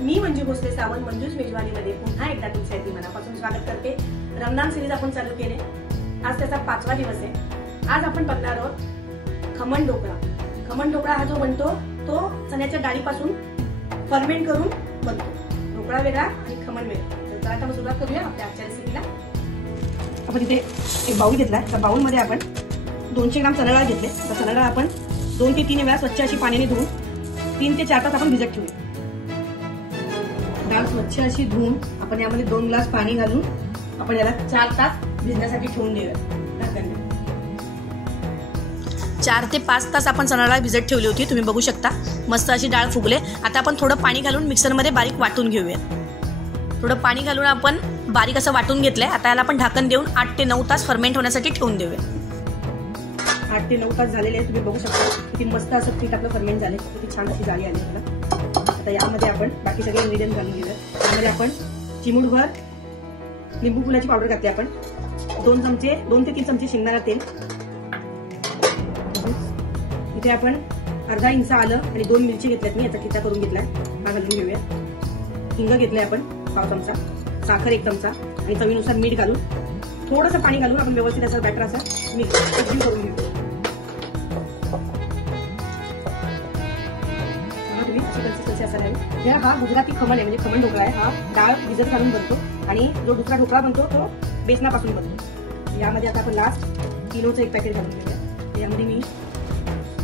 मी मंजू भोसले सावंत मंजूस मेजवानीमध्ये पुन्हा एकदा तुमचे मनापासून स्वागत करते। रमजान सिरीज आपण चालू केले, आज त्याचा 5वा दिवस आहे। आज आपण बघणार आहोत खमण ढोकळा। खमण ढोकळा हा जो बनतो तो चण्याच्या डाळीपासून फर्मेंट करून बनतो। ढोकळा वेगळा आणि खमण वेगळा। तर आता सुरुवात करूया आपल्या आजच्या रेसिपीला। आपण इथे एक बाउल घेतला, त्या बाउल मध्ये आपण 200 ग्राम चणा डाळ घेतले। त्या चणा डाळ आपण 2 ते 3 वेळा स्वच्छ अशी पाण्याने धुवून 3 ते 4 तास आपण भिजत ठेवूया। डाळ स्वच्छ अशी धुवून आपण यामध्ये 2 ग्लास पाणी घालून आपण याला 4 तास भिजण्यासाठी ठेवून देऊया। 4 ते 5 तास आपण चणा डाळ भिजत ठेवली होती, तुम्ही बघू शकता मस्त अशी डाळ फुगले। आता आपण थोडं पाणी घालून मिक्सर मध्ये बारीक वाटून घेऊया। थोडं पाणी घालून आपण बारीक असं वाटून घेतलंय। आता याला आपण ढाकण देऊन 8 ते 9 तास फर्मेंट होण्यासाठी ठेवून देऊया। 8 ते 9 तास झालेले आहे, तुम्ही बघू शकता किती मस्त असं पीठ आपलं फर्मेंट झाले, किती छान अशी जाळी आली आपल्याला। आता यामध्ये आपण बाकी सगळे इन्ग्रेडियंट घालून घेऊया। यामध्ये आपण चिमूटभर लिंबू फुलाची पावडर घातली, आपण 2 ते 3 चमचे शेंगदाणा तेल, इथे आपण अर्धा इंच आलं आणि 2 मिरची घेतल्यात, मी याचा ठिसा करून घेतलाय, हा घालून घेऊया। हिंग घेतलंय आपण 1 चमचा, साखर 1 चमचा आणि चवीनुसार मीठ घालून थोडंसं पाणी घालून आपण व्यवस्थित असं बॅटर असं मिक्स करून घेऊ। तुम्ही अशी कन्सिस्टन्सी असायला हवी। हा गुजराती खमण आहे, म्हणजे खमण ढोकळा आहे। हा डाळ भिजत घालून बनतो आणि जो दुसरा ढोकळा बनतो तो बेसनापासून बनतो। यामध्ये आता आपण लास्ट किलोचं एक पॅकेट घालून घेऊया। यामध्ये मी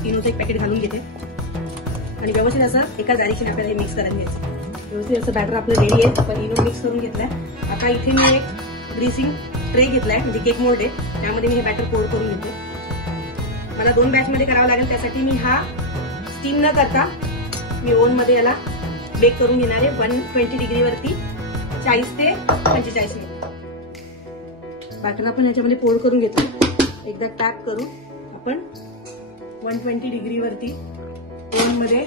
किलोचं एक पॅकेट घालून घेते आणि व्यवस्थित असं एका जाळीशी आपल्याला हे मिक्स करायला घ्यायचं। व्यवस्थित असं बॅटर आपलं रेडी आहे, आपण इनो मिक्स करून घेतलाय। आता इथे मी एक ग्रीसिंग ट्रे घेतलाय, म्हणजे केक मोल्ड आहे, त्यामध्ये मी हे बॅटर पोर करून घेते। मला 2 बॅच मध्ये करावं लागेल, त्यासाठी मी हा स्टीम न करता मी ओव्हन मध्ये याला बेक करून घेणार आहे 120 डिग्री वरती 40 ते 45 मिनिट। बॅटर आपण याच्यामध्ये पोर करून घेतो, एकदा टॅप करून आपण 120 डिग्री वरती ओव्हन मध्ये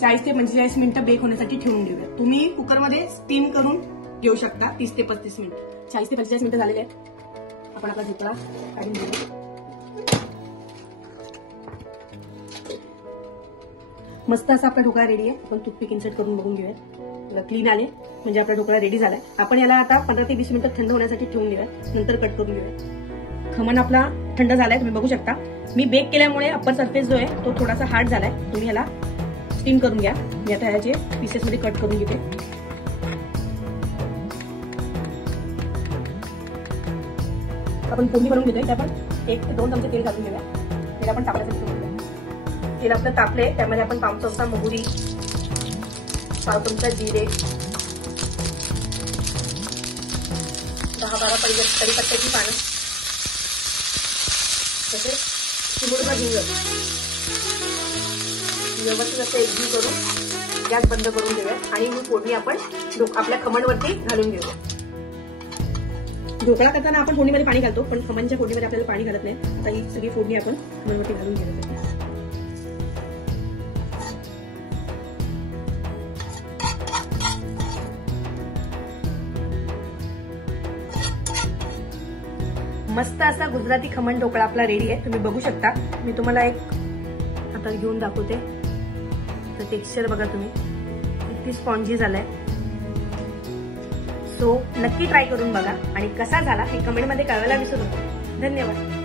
40 ते 45 मिनिटं बेक होण्यासाठी ठेवून देऊया। तुम्ही कुकरमध्ये स्टीम करून घेऊ शकता 30 ते 35 मिनिट। 40 ते 45 मिनिटं झालेले आहेत, आपण आपला ढोकळा काढून घेऊया। मस्त असा आपला ढोकळा रेडी आहे, आपण टूथपिक इन्सर्ट करून बघून घेऊया। क्लीन आले म्हणजे आपला ढोकळा रेडी झालाय। आपण याला आता 15 ते 20 मिनिटं थंड होण्यासाठी ठेवून घेऊया, नंतर कट करून घेऊया। खमण आपला थंड झालाय, तुम्ही बघू शकता। मी बेक केल्यामुळे अप्पर सरफेस जो आहे तो थोडासा हार्ड झालाय, तुम्ही याला स्टीम करून घ्या। मी आता याचे पीसेस मध्ये कट करून घेते। आपण फोडणी बनवून घेतोय, त्या आपण 1 ते 2 चमचे तेल घालून घेऊया। तेल आपण तापण्यासाठी ठेवून घेऊया। तेल आपलं तापले, त्यामध्ये आपण 5 चमचा मोहरी, 5 चमचा जिरे, 10-12 कढीपत्त्याची पानं, तसेच चिमूटभर हिंग व्यवस्थित असं एकजीव करून गॅस बंद करून घेऊया आणि ही फोडणी आपण आपल्या खमणवरती घालून घेऊया। ढोकळा करताना आपण फोडणीमध्ये पाणी घालतो, पण खमणच्या फोडणीमध्ये आपल्याला पाणी घालत नाही। आता ही सगळी फोडणी आपण खमणवरती घालून घेऊया। मस्त असा गुजराती खमण ढोकळा आपला रेडी आहे, तुम्ही बघू शकता। मी तुम्हाला एक आता घेऊन दाखवते, तर टेक्स्चर बघा तुम्ही, किती स्पॉन्जी झालाय। सो नक्की ट्राय करून बघा आणि कसा झाला हे कमेंट मध्ये कळवायला विसरू नका। धन्यवाद।